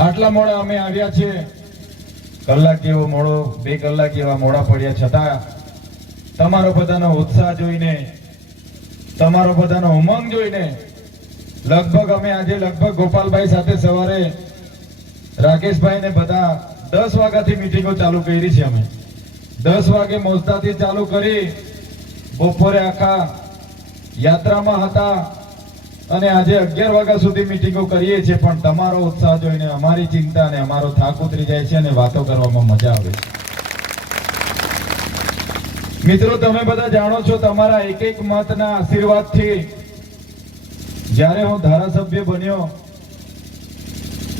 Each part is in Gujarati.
આટલા મોડા અમે આવ્યા છીએ, કલાક જેવો મોડો, 2 કલાક એવા મોડા પડ્યા છતાં તમારો બધાનો ઉત્સાહ જોઈને, તમારો બધાનો ઉમંગ જોઈને લગભગ અમે આજે ગોપાલભાઈ સાથે સવારે રાકેશભાઈ ને બધા 10 વાગ્યાથી મીટિંગો ચાલુ કરી છે. અમે 10 વાગે મોસ્તાથી ચાલુ કરી બપોરે આખા યાત્રામાં હતા અને આજે 11 વાગ્યા સુધી મીટિંગો કરીએ છીએ. પણ તમારો ઉત્સાહ જોઈને અમારી ચિંતા અને અમારો થાક ઉતરી જાય છે અને વાતો કરવામાં મજા આવે છે. મિત્રો, તમે બધા જાણો છો, તમારા એક એક મતના આશીર્વાદથી જ્યારે હું ધારાસભ્ય બન્યો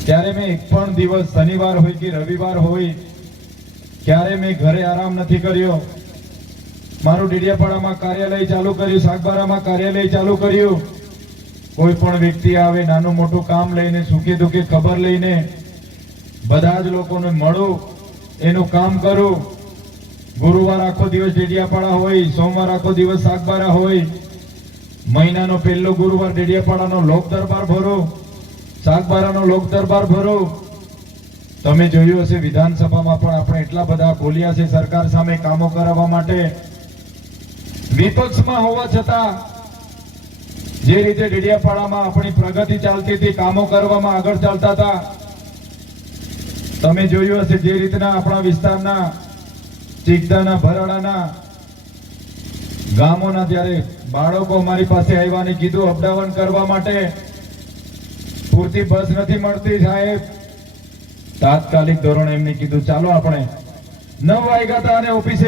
ત્યારે મેં એક પણ દિવસ, શનિવાર હોય કે રવિવાર હોય, ક્યારે મેં ઘરે આરામ નથી કર્યો. મારું ડેડિયાપાડામાં કાર્યાલય ચાલુ કર્યું, સાગબારામાં કાર્યાલય ચાલુ કર્યું. કોઈ પણ વ્યક્તિ આવે, નાનું મોટું કામ લઈને, સુખે દુઃખે ખબર લઈને બધા જ લોકોને મળું, એનું કામ કરું. ગુરુવાર આખો દિવસ ડેડિયાપાડા હોય, સોમવાર આખો દિવસ સાગબારા હોય. મહિનાનો પહેલો ગુરુવાર ડેડિયાપાડાનો લોક દરબાર ભરો, સાગબારાનો લોક દરબાર ભરો. તમે જોયું હશે વિધાનસભામાં પણ આપણે એટલા બધા બોલ્યા છે સરકાર સામે કામો કરાવવા માટે. વિપક્ષમાં હોવા છતાં જે રીતે ડેડિયાપાડામાં આપણી પ્રગતિ ચાલતી હતી, કામો કરવામાં આગળ ચાલતા હતા, તમે જોયું હશે જે રીતના આપણા વિસ્તારના ચીકદાના, ભરાડાના ગામોના જ્યારે બાળકો અમારી પાસે આવ્યા અને કીધું અપડાઉન કરવા માટે પૂરતી બસ નથી મળતી સાહેબ, તાત્કાલિક ધોરણે એમને કીધું ચાલો આપણે 9 વાગ્યા હતા અને ઓફિસે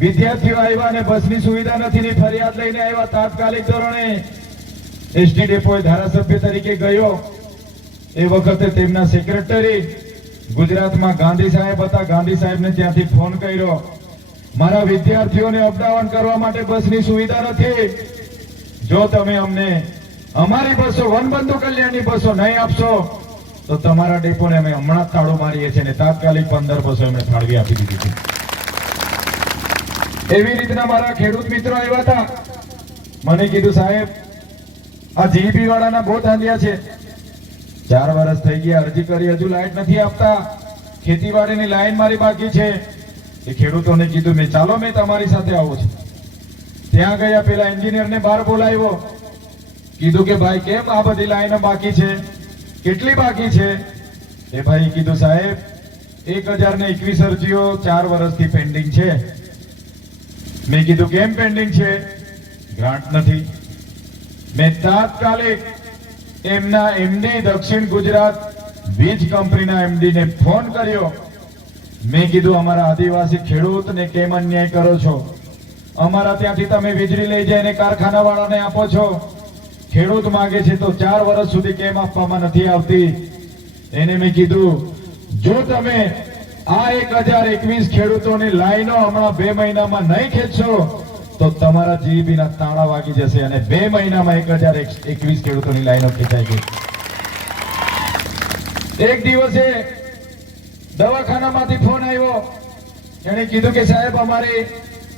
વિદ્યાર્થીઓ આવ્યા અને બસની સુવિધા નથી ની ફરિયાદ લઈને આવ્યા. તાત્કાલિક ધોરણે એસટી ડેપોએ ધારાસભ્ય તરીકે ગયો. એ વખતે તેમના સેક્રેટરી ગુજરાતમાં ગાંધી સાહેબ હતા, ગાંધી સાહેબને ત્યાંથી ફોન કર્યો, મારા વિદ્યાર્થીઓને અપડાઉન કરવા માટે બસની સુવિધા નથી, જો તમે અમને અમારી બસો, વનબંધુ કલ્યાણની બસો નહીં આપશો તો તમારા ડેપોને અમે હમણાં જ તાળું મારીએ છીએ. તાત્કાલિક 15 બસો એમણે ફાળવી આપી દીધી છે. એવી રીતના મારા ખેડૂત મિત્રો આવ્યા હતા, મને કીધું સાહેબ આ જીબી વાળાના બહુ ધાંધિયા છે, 4 વર્ષ થઈ ગયા, અરજી કરી, હજુ લાઈટ નથી આપતા, ખેતીવાડીની લાઈન મારી બાકી છે. એ ખેડૂતોને કીધું મેં ચાલો મેં તમારી સાથે આવું છું. ત્યાં ગયા, પેલા એન્જિનિયરને બહાર બોલાવ્યો, કીધું કે ભાઈ કેમ આ બધી લાઈનો બાકી છે, કેટલી બાકી છે? એ ભાઈ કીધું સાહેબ 1021 અરજીઓ 4 વર્ષથી પેન્ડિંગ છે. મેં કીધું કેમ પેન્ડિંગ છે? ગ્રાન્ટ નથી. મેં તાત્કાલિક એમના એમડી દક્ષિણ ગુજરાત વીજ કંપનીના એમડી ને ફોન કર્યો. મેં કીધું અમારા આદિવાસી ખેડૂતને કેમ અન્યાય કરો છો? અમારા ત્યાંથી તમે વીજળી લઈ જઈને કારખાના વાળાને આપો છો, ખેડૂત માંગે છે તો 4 વર્ષ સુધી કેમ આપવામાં નથી આવતી? એને મેં કીધું જો તમે આ 1021 ખેડૂતોની લાઈનો હમણાં 2 મહિનામાં નહીં ખેંચશો તો તમારા જીબી ના તાળા વાગી જશે. અને 2 મહિનામાં 1021 ખેડૂતોની લાઈનો ખેંચાઈ ગઈ. એક દિવસે દવાખાનામાંથી ફોન આવ્યો, એને કીધું કે સાહેબ અમારી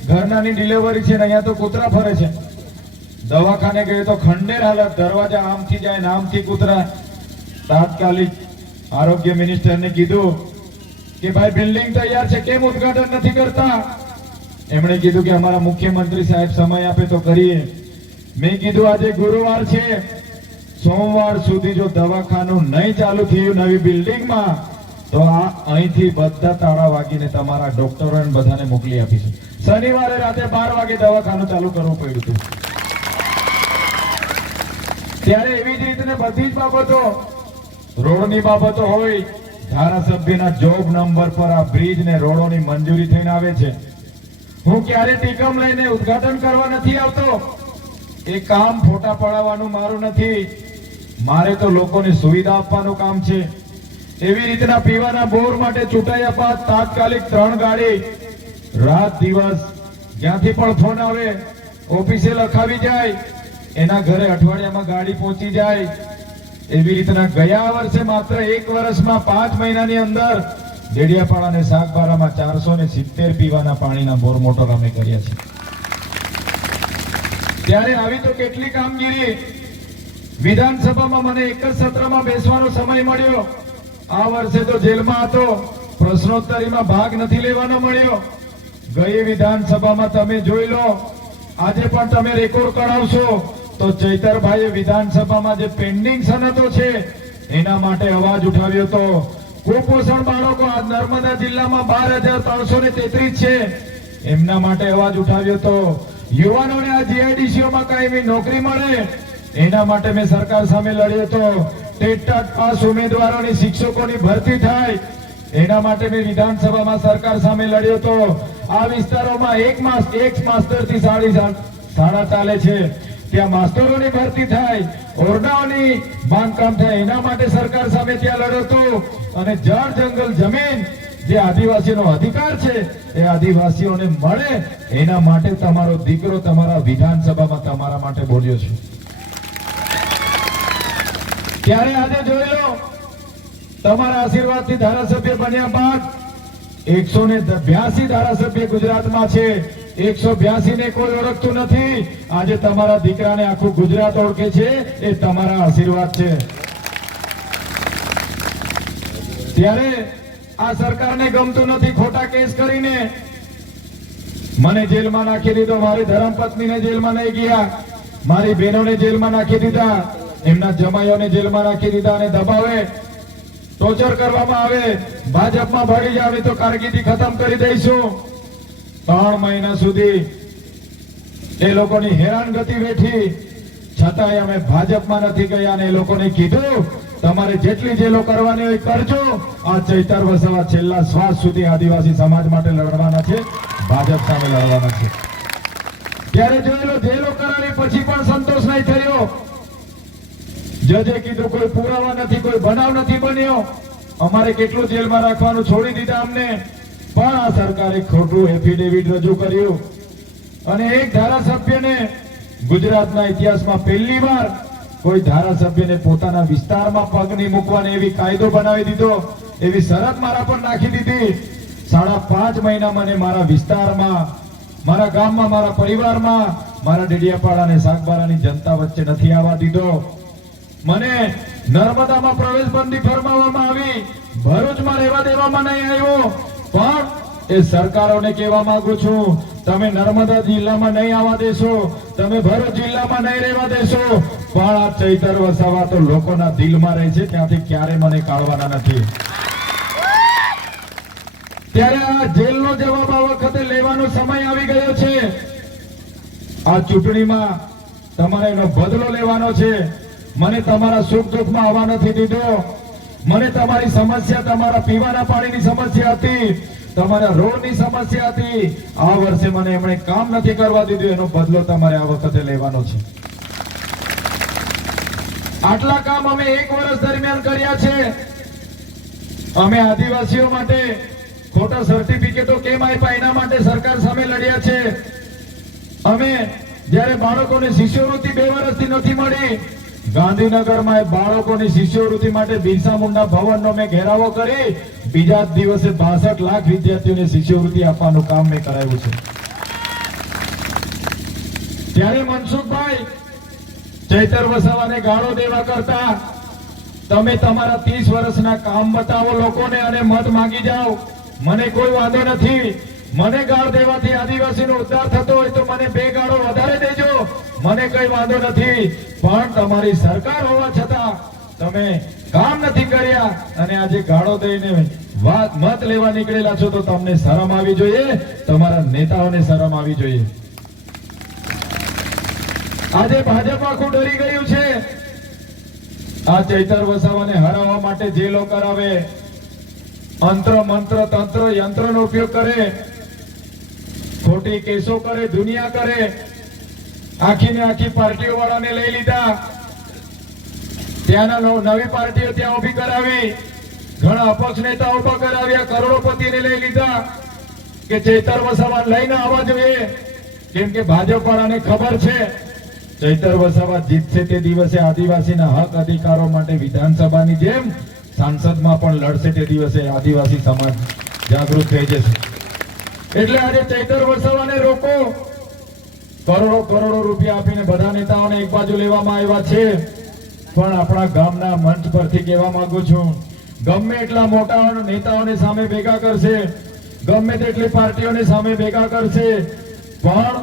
ઘરનાની ડિલિવરી છે ને અહીંયા તો કૂતરા ફરે છે. દવાખાને ગયો તો ખંડેર હાલત, દરવાજા આમથી જાય ને આમથી કૂતરા. તાત્કાલિક આરોગ્ય મિનિસ્ટરને કીધું કે ભાઈ બિલ્ડિંગ તૈયાર છે, કેમ ઉદ્ઘાટન નથી કરતા? એમણે કીધું કે અમારા મુખ્યમંત્રી સાહેબ સમય આપે તો કરીએ. મેં કીધું આજે ગુરુવાર છે, સોમવાર સુધી જો દવાખાનું નહીં ચાલુ થયું નવી બિલ્ડિંગમાં તો આ અહીંથી બધા તાળા વાગીને તમારા ડોક્ટરોને બધાને મોકલી આપીશું. શનિવારે રાતે 12 વાગે દવાખાનું ચાલુ કરવું પડ્યું હતું. ત્યારે એવી જ રીતે બધી જ બાબતો, રોડની બાબતો હોય, ધારાસભ્યના જોબ નંબર પર આ બ્રિજ ને રોડોની મંજૂરી થઈને આવે છે. હું ક્યારે ટીકમ લઈને ઉદ્ઘાટન કરવા નથી આવતો. એ કામ ફોટા પડાવવાનું મારું નથી, મારે તો લોકોને સુવિધા આપવાનું કામ છે. એવી રીતના પીવાના બોર માટે ચૂંટાયા બાદ તાત્કાલિક 3 ગાડી રાત દિવસ જ્યાંથી પણ ફોન આવે ઓફિસે લખાવી જાય, એના ઘરે અઠવાડિયામાં ગાડી પહોંચી જાય. એવી રીતના ગયા વર્ષે માત્ર 1 વર્ષમાં 5 મહિનાની અંદર ડેડિયાપાડા અને સાગબારામાં 470 પીવાના પાણીના બોર મોટર અમે કર્યા છે. ત્યારે આવી તો કેટલી કામગીરી વિધાનસભામાં મને એક જ સત્રમાં બેસવાનો સમય મળ્યો. આ વર્ષે તો જેલમાં હતો, પ્રશ્નોત્તરીમાં ભાગ નથી લેવાનો મળ્યો. ગઈ વિધાનસભામાં તમે જોઈ લો, આજે પણ તમે રેકોર્ડ કરાવશો તો ચૈતરભાઈએ વિધાનસભામાં જે પેન્ડિંગ સનતો છે એના માટે અવાજ ઉઠાવ્યો હતો. કુપોષણ બાળકો આ નર્મદા જિલ્લામાં 12,333 છે, એમના માટે અવાજ ઉઠાવ્યો હતો. યુવાનોને આ જીઆઈડીસીઓમાં કાયમી નોકરી મળે એના માટે મેં સરકાર સામે લડ્યો હતો. ટેટ પાસ ઉમેદવારોની શિક્ષકોની ભરતી થાય એના માટે મેં વિધાનસભામાં સરકાર સામે લડ્યો હતો. આ વિસ્તારોમાં એક માસ્ટરથી શાળા ચાલે છે, ત્યાં માસ્ટરોની ભરતી થાય, ઓરડાઓની બાંધકામ થાય એના માટે સરકાર સામે ત્યાં લડ્યો હતો. અને જળ જંગલ જમીન જે આદિવાસીનો અધિકાર છે એ આદિવાસીઓને મળે એના માટે તમારો દીકરો તમારા વિધાનસભામાં તમારા માટે બોલ્યો છે. ત્યારે આજે જોઈ લો, તમારા આશીર્વાદથી ધારાસભ્ય બન્યા બાદ 182 ધારાસભ્ય ગુજરાતમાં છે. 182 ને કોઈ ઓળખતું નથી. આજે તમારા દીકરાને આખું ગુજરાત ઓળખે છે, એ તમારા આશીર્વાદ છે. ત્યારે આ સરકારને ગમતું નથી ખોટા કેસ કરીને મને જેલમાં નાખી દીધો. મારી ધર્મપત્નીને જેલમાં નહીં ગયા, મારી બહેનોને જેલમાં નાખી દીધા, એમના જમાઈઓને જેલમાં નાખી દીધા અને દબાવે, ટોર્ચર કરવામાં આવે. ભાજપમાં ભળી જાવ તો કારકિર્દી ખતમ કરી દઈશું. 3 મહિના સુધી એ લોકોની હેરાનગતિ વેઠી, છતાંય અમે ભાજપમાં નથી ગયા અને એ લોકોને કીધું તમારે જેટલી જેલો કરવાની હોય કરજો. આ ચૈતર વસાવા છેલ્લા શ્વાસ સુધી આદિવાસી સમાજ માટે લડવાના છે, ભાજપ સામે લડવાના છે. ત્યારે જોઈ લો, જેલો કરાવી પછી પણ સંતોષ નહીં થયો. જજે કીધું કોઈ પુરાવા નથી, કોઈ બનાવ નથી બન્યો, અમારે કેટલું જેલમાં રાખવાનું છોડી દીધા અમને. પણ આ સરકારે ખોટું એફિડેવિટ રજૂ કર્યું અને એક ધારાસભ્યને ગુજરાતના ઇતિહાસમાં પહેલીવાર કોઈ ધારાસભ્યને પોતાના વિસ્તારમાં પગ નહીં મૂકવાનો એવી કાયદો બનાવી દીધો, એવી શરત મારા પર નાખી દીધી. 5.5 મહિના મને મારા વિસ્તારમાં, મારા ગામમાં, મારા પરિવારમાં, મારા ડેડિયાપાડા અને સાગબારાની જનતા વચ્ચે નથી આવવા દીધો. મને નર્મદામાં પ્રવેશ બંધી ફરમાવવામાં આવી, ભરૂચમાં રહેવા દેવામાં નહીં આવ્યો. પણ એ સરકારોને કહેવા માંગુ છું, તમે નર્મદા જિલ્લામાં નહીં આવવા દેશો, તમે ભરૂચ જિલ્લામાં નહીં રહેવા દેશો, પણ આ ચૈતર વસાવા તો લોકોના દિલમાં રહે છે, ત્યાંથી ક્યારે મને કાઢવાના નથી. ત્યારે આ જેલનો જવાબ આ વખતે લેવાનો સમય આવી ગયો છે. આ ચૂંટણીમાં તમારે એનો બદલો લેવાનો છે. મને તમારા સુખ દુઃખમાં આવવા નથી દીધો. મને તમારી સમસ્યા, તમારા પીવાના પાણીની સમસ્યા હતી, તમારા રોડની સમસ્યા હતી. આ વર્ષે મને એમણે કામ નથી કરવા દીધું, એનો બદલો તમારે આ વખતે લેવાનો છે. આટલા કામ અમે 1 વર્ષ દરમિયાન કર્યા છે. અમે આદિવાસીઓ માટે ખોટા સર્ટિફિકેટો કેમ આપ્યા એના માટે સરકાર સામે લડ્યા છે. અમે જ્યારે બાળકોને શિષ્યવૃત્તિ 2 વર્ષથી નથી મળી, ગાંધીનગરમાં બાળકોની શિષ્યવૃત્તિ માટે બિરસા મુંડા ભવનનો મેં ઘેરાવો કરી, બીજા જ દિવસે 62 લાખ વિદ્યાર્થીઓને શિષ્યવૃત્તિ આપવાનું કામ મેં કરાવ્યું છે. ત્યારે મનસુખભાઈ ચૈતર વસાવાને ગાળો દેવા કરતા તમે તમારા 30 વર્ષના કામ બતાવો લોકોને અને મત માંગી જાઓ. મને કોઈ વાંધો નથી. મને ગાળ દેવાથી આદિવાસીનો ઉદ્ધાર થતો હોય તો મને 2 ગાળો વધારે દેજો, મને કઈ વાંધો નથી. પણ તમારી સરકાર હોવા છતાં તમે કામ નથી કર્યા અને આજે ગાળો દઈને મત લેવા નીકળેલા છો તો તમને શરમ આવી જોઈએ, તમારા નેતાઓને શરમ આવી જોઈએ. આજે ભાજપ આખું ડરી ગયું છે. આ ચૈતર વસાવાને હરાવવા માટે જેલો કરાવે, અંત્ર મંત્ર તંત્ર યંત્રનો ઉપયોગ કરે, ખોટી કેસો કરે, દુનિયા કરે. આખી ને આખી પાર્ટીઓ વાળાને લઈ લીધા, ત્યાંના નવી પાર્ટીઓ ત્યાં ઉભી કરાવી, ઘણા અપક્ષ નેતાઓ ઉભા કરાવ્યા, કરોડોપતિને લઈ લીધા કે ચૈતર વસાવા લઈને આવવા જોઈએ. કેમ કે ભાજપ વાળાને ખબર છે ચૈતર વસાવા જીતશે તે દિવસે આદિવાસીના હક અધિકારો માટે વિધાનસભાની જેમ સાંસદમાં પણ લડશે, તે દિવસે આદિવાસી સમાજ જાગૃત થઈ જશે. એટલે આજે ચૈતર વસાવાને રોકો. કરોડો રૂપિયા આપીને બધા નેતાઓને એક બાજુ લેવામાં આવ્યા છે. પણ આપણા ગામના મંચ પરથી કહેવા માંગુ છું, ગમે એટલા મોટા નેતાઓને સામે ભેગા કરશે, ગમે તેટલી પાર્ટીઓને સામે ભેગા કરશે, પણ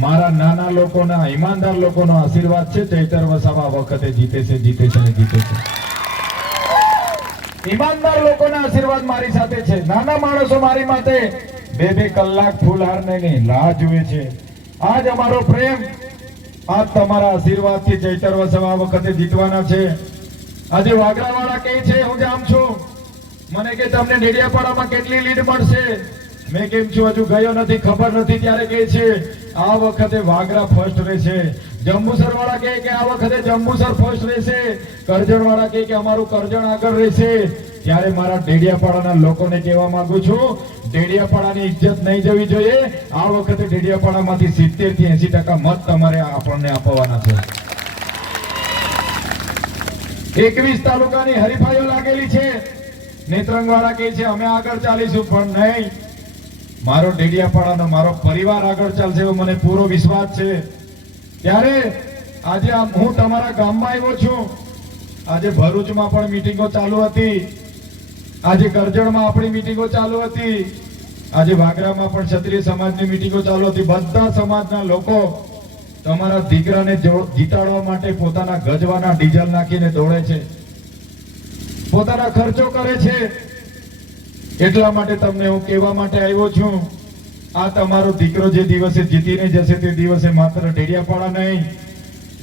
મારા નાના લોકોના, ઈમાનદાર લોકોનો આશીર્વાદ છે. ચૈતર વસાવા વખતે જીતે છે, જીતે છે ને જીતે છે. ઈમાનદાર લોકોના આશીર્વાદ મારી સાથે છે. નાના માણસો મારી માટે 2-2 કલાક ફૂલહાર નહીં રાહ જુએ છે. આજ અમારો પ્રેમ, આજ તમારા આશીર્વાદથી ચૈતર વસાવા વખતે જીતવાના છે. આજે વાગરાવાળા કહે છે, હું જામ છું, મને કે તમને ડેડિયાપાડામાં કેટલી લીડ મળશે. મેં કેમ છું, હજુ ગયો નથી, ખબર નથી. ત્યારે કહે છે આ વખતે વાગરા ફર્સ્ટ રહેશે. જંબુસર વાળા કહે કે આ વખતે જંબુસર ફર્સ્ટ રહેશે. કરજણ વાળા કહે કે અમારું કરજણ આગળ રહેશે. ત્યારે મારા ડેડિયાપાડાના લોકોને કહેવા માંગુ છું, ડેડિયાપાડાની ઇજ્જત નહીં જવી જોઈએ. આ વખતે ડેડિયાપાડામાંથી 70 થી 80% મત તમારે આપણને આપવાના છે. 21 તાલુકાની હરીફાઈઓ લાગેલી છે. નેત્રંગ વાળા કહે છે અમે આગળ ચાલીશું, પણ નહીં, મારો ડેડિયાપાડાનો મારો પરિવાર આગળ ચાલશે એવો મને પૂરો વિશ્વાસ છે. ત્યારે આજે હું તમારા ગામમાં આવ્યો છું. આજે ભરૂચમાં પણ મીટિંગો ચાલુ હતી, આજે કરજણમાં આપણી મીટિંગો ચાલુ હતી, આજે વાગરામાં પણ ક્ષત્રિય સમાજની મીટિંગો ચાલુ હતી. બધા સમાજના લોકો તમારા દીકરાને જીતાડવા માટે પોતાના ગજવાના ડીઝલ નાખીને દોડે છે, પોતાના ખર્ચો કરે છે. એટલા માટે તમને હું કહેવા માટે આવ્યો છું, આ તમારો દીકરો જે દિવસે જીતીને જશે તે દિવસે માત્ર ડેડિયાપાડા નહીં,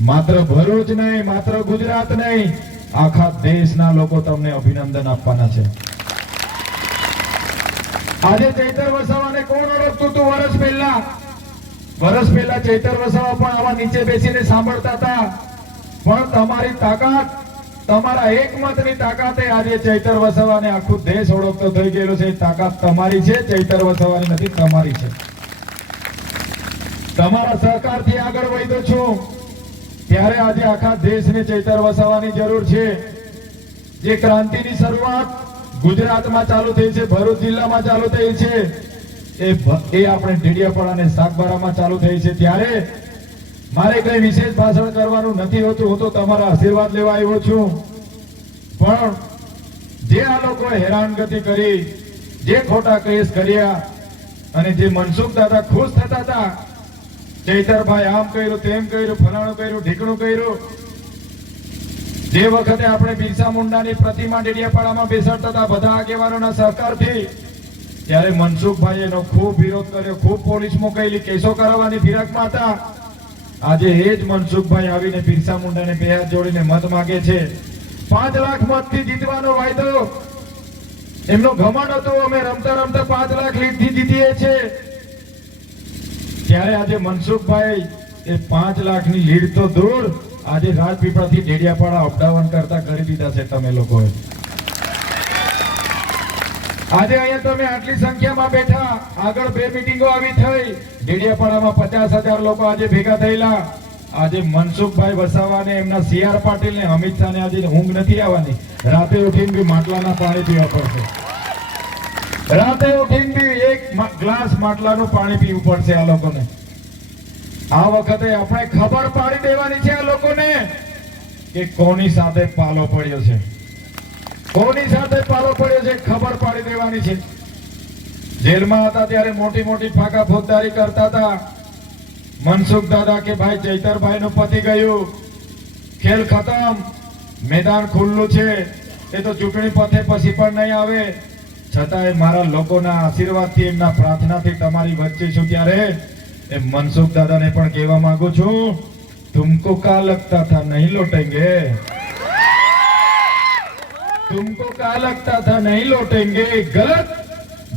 માત્ર ભરૂચ નહીં, માત્ર ગુજરાત નહીં, આખા દેશના લોકો તમને અભિનંદન આપવાના છે. આજે ચૈતર વસાવાને કોણ ઓળખતું હતું? વર્ષ પહેલા ચૈતર વસાવા પણ આવા નીચે બેસીને સાંભળતા હતા. પણ તમારી તાકાત, તમારા એકમતની તાકાતે આજે ચૈતર વસાવાને આખું દેશ ઓળખતો થઈ ગયેલો છે. તાકાત તમારી છે, ચૈતર વસાવાની નથી, તમારી છે. તમારા સહકારથી આગળ વધ્યો છું. ત્યારે આજે આખા દેશને ચૈતર વસાવાની જરૂર છે. જે ક્રાંતિની શરૂઆત ગુજરાતમાં ચાલુ થઈ છે, ભરૂચ જિલ્લામાં ચાલુ થઈ છે, એ આપણે ડેડિયાપાડા અને સાગબારામાં ચાલુ થઈ છે. ત્યારે મારે કઈ વિશેષ ભાષણ કરવાનું નથી હોતું, હું તો તમારા આશીર્વાદ લેવા આવ્યો છું. પણ જે આ લોકોએ હેરાનગતિ કરી, જે ખોટા કેસ કર્યા, અને જે મનસુખ દાદા ખુશ થતા હતા, ચૈતરભાઈ આમ કર્યું, તેમ કર્યું, ફલાણું કર્યું, ઢીકણું કર્યું. જે વખતે આપણે બિરસા મુંડાની પ્રતિમા ડેડિયાપાડામાં બેસાડતા હતા બધા આગેવાનોના સહકારથી, ત્યારે મનસુખભાઈ એનો ખૂબ વિરોધ કર્યો, ખૂબ પોલીસ મોકલી, કેસો કરાવવાની ફિરાકમાં હતા. આજે એ જ મનસુખભાઈ આવીને બિરસા મુંડાને 2 હાથ જોડીને મત માંગે છે. 5 લાખ મતથી જીતવાનો વાયદો એમનો ઘમંડ હતો, અમે રમતા રમતા 5 લાખ લીડથી જીતીએ છીએ. ત્યારે આજે મનસુખભાઈ એ 5 લાખની લીડ તો દૂર, આજે રાજપીપળાથી ડેડિયાપાડા અપડાઉન કરતા કરી દીધા છે તમે લોકોએ. આજે અહીંયા તમે આટલી સંખ્યામાં બેઠા, આગળ 2 મીટિંગો આવી થઈ, ડેડિયાપાડામાં 50,000 લોકો આજે ભેગા થયેલા. આજે મનસુખભાઈ વસાવાને, એમના CR પાટીલ ને અમિત શાહ ને આજે ઊંઘ નથી આવવાની. રાતે ઉઠીને બી માટલાના પાણી પીવા પડશે. રાતે ઉઠીને બી 1 ગ્લાસ માટલાનું પાણી પીવું પડશે આ લોકોને. આ વખતે આપણે ખબર પાડી દેવાની છે આ લોકોને કે કોની સાથે પાલો પડ્યો છે, કોની સાથે પાલો પડ્યો છે, ખબર પાડી દેવાની છે. જેલમાં હતા ત્યારે મોટી મોટી ફાકા ફોજદારી કરતા હતા. મનસુખ દાદા કે ભાઈ ચૈતરભાઈ નું પતી ગયું, ખેલ ખતમ, મેદાન ખુલ્લું છે, એ તો ચૂંટણી પથે પછી પણ નહીં આવે. છતાંય મારા લોકોના આશીર્વાદથી, એમના પ્રાર્થનાથી તમારી વચ્ચે છું. ત્યારે એ મનસુખ દાદાને પણ કહેવા માંગુ છું, तुमको क्या लगता था नहीं लौटेंगे, तुमको क्या लगता था नहीं लौटेंगे, गलत.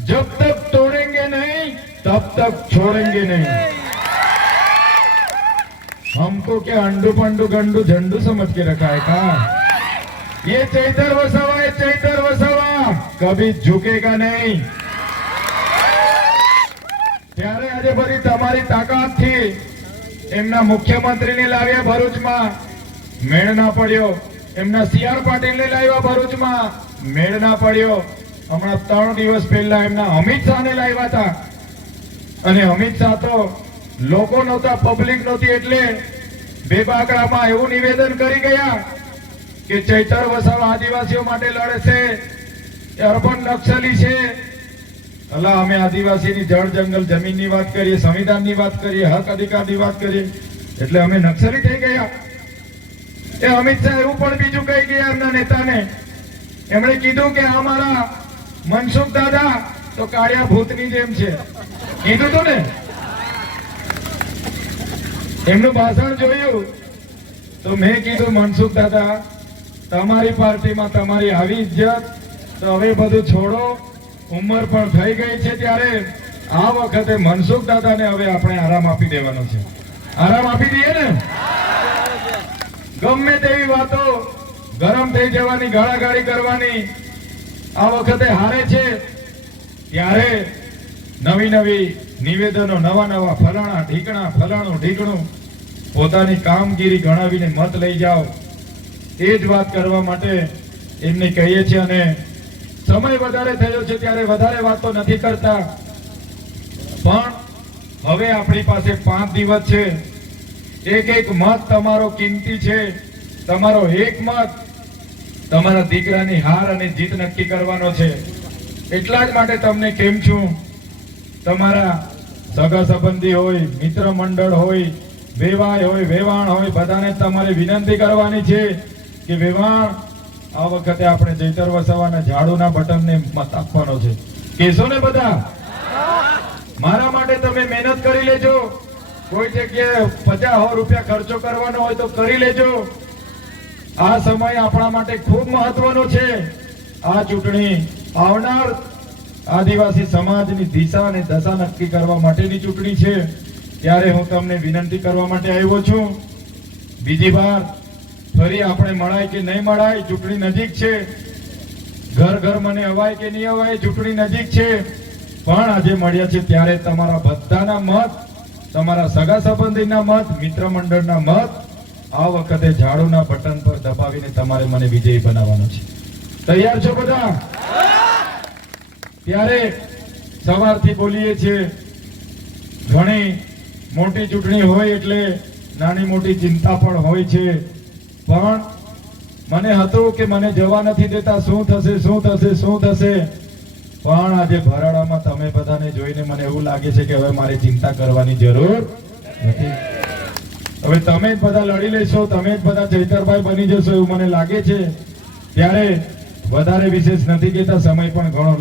जब तक तोड़ेंगे नहीं तब तक छोड़ेंगे नहीं. हमको क्या अंडू पंडू गंडू झंडू समझ के रखा है का? ये चैतर वसावा कभी झुकेगा नहीं. ત્યારે આજે બધી તમારી તાકાતથી એમના મુખ્યમંત્રીને લાવ્યા ભરૂચમાં, મેળ ના પડ્યો. એમના CR પાટીલને લાવ્યા ભરૂચમાં, મેળ ના પડ્યો. હમણાં 3 દિવસ પહેલા એમના અમિત શાહને લાવ્યા હતા, અને અમિત શાહ તો લોકો નહોતા, પબ્લિક નહોતી, એટલે બેબાકડામાં એવું નિવેદન કરી ગયા કે ચૈતર વસાવા આદિવાસીઓ માટે લડે છે, એ અર્બન નક્સલી છે. અલા અમે આદિવાસીની જળ જંગલ જમીનની વાત કરીએ, સંવિધાનની વાત કરીએ, હક અધિકારની વાત કરીએ એટલે અમે નક્સલી થઈ ગયા. એ અમિત શાહ એવું પણ બીજું કહી ગયા એમના નેતાને. એમણે કીધું કે અમારા મનસુખ દાદા તો કાળિયા ભૂતની જેમ છે. કીધું તું ને? એમનું ભાષણ જોયું તો મેં કીધું મનસુખ દાદા તમારી પાર્ટીમાં તમારી આવી ઇજ્જત, તો હવે બધું છોડો. ઉંમર પણ થઈ ગઈ છે, ત્યારે આ વખતે મનસુખ દાદાને હવે આપણે આરામ આપી દેવાનો છે. આરામ આપી દઈએ ને. ગમે તેવી વાતો ગરમ થઈ જવાની, ગાળાગાળી કરવાની આ વખતે હારે છે, ત્યારે નવી નવી નિવેદનો, નવા નવા ફલાણા ઢીકણા, ફલાણું ઢીકણું પોતાની કામગીરી ગણાવીને મત લઈ જાઓ. એ જ વાત કરવા માટે એમને કહીએ છીએ. અને સમય વધારે થયો છે ત્યારે વધારે વાતો નથી કરતા, પણ હવે આપણી પાસે 5 દિવસ છે. એક એક મત તમારો કિંમતી છે. તમારો એક મત તમારા દીકરાની હાર અને જીત નક્કી કરવાનો છે. એટલા જ માટે તમને કેમ છું, તમારા સગા સંબંધી હોય, મિત્ર મંડળ હોય, વેવાય હોય, વેવાણ હોય, બધાને તમારે વિનંતી કરવાની છે કે વેવાણ આ વખતે આપણે ચૈતર વસાવાના ઝાડુના બટનને મત આપવાનો છે. કહેશો ને બધા? મારા માટે તમે મહેનત કરી લેજો. કોઈ જગ્યાએ 50,000 રૂપિયા ખર્ચો કરવાનો હોય તો કરી લેજો. આ સમય આપણા માટે ખૂબ મહત્વનો છે. આ ચૂંટણી આવનાર આદિવાસી સમાજની દિશા અને દશા નક્કી કરવા માટેની ચૂંટણી છે. ત્યારે હું તમને વિનંતી કરવા માટે આવ્યો છું. બીજી વાર ફરી આપણે મળાય કે નહીં મળાય, ચૂંટણી નજીક છે. ઘર ઘર મને અવાય કે નહીં અવાય, ચૂંટણી નજીક છે. પણ આજે મળ્યા છે ત્યારે તમારા બધાના મત, તમારા સગા સંબંધીના મત, મિત્ર મંડળના મત આ વખતે ઝાડુના બટન પર દબાવીને તમારે મને વિજયી બનાવવાનો છે. તૈયાર છો બધા? ત્યારે સવારથી બોલીએ છીએ, ઘણી મોટી ચૂંટણી હોય એટલે નાની મોટી ચિંતા પણ હોય છે. પણ મને હતું કે મને જવા નથી દેતા, શું થશે, શું થશે, શું થશે. પણ આજે ભરાડામાં તમે બધાને જોઈને મને એવું લાગે છે કે હવે મારે ચિંતા કરવાની જરૂર નથી. હવે તમે જ બધા લડી લેશો, તમે જ બધા ચૈતરભાઈ બની જશો એવું મને લાગે છે. ત્યારે વધારે વિશેષ નથી કહેતા, સમય પણ ઘણો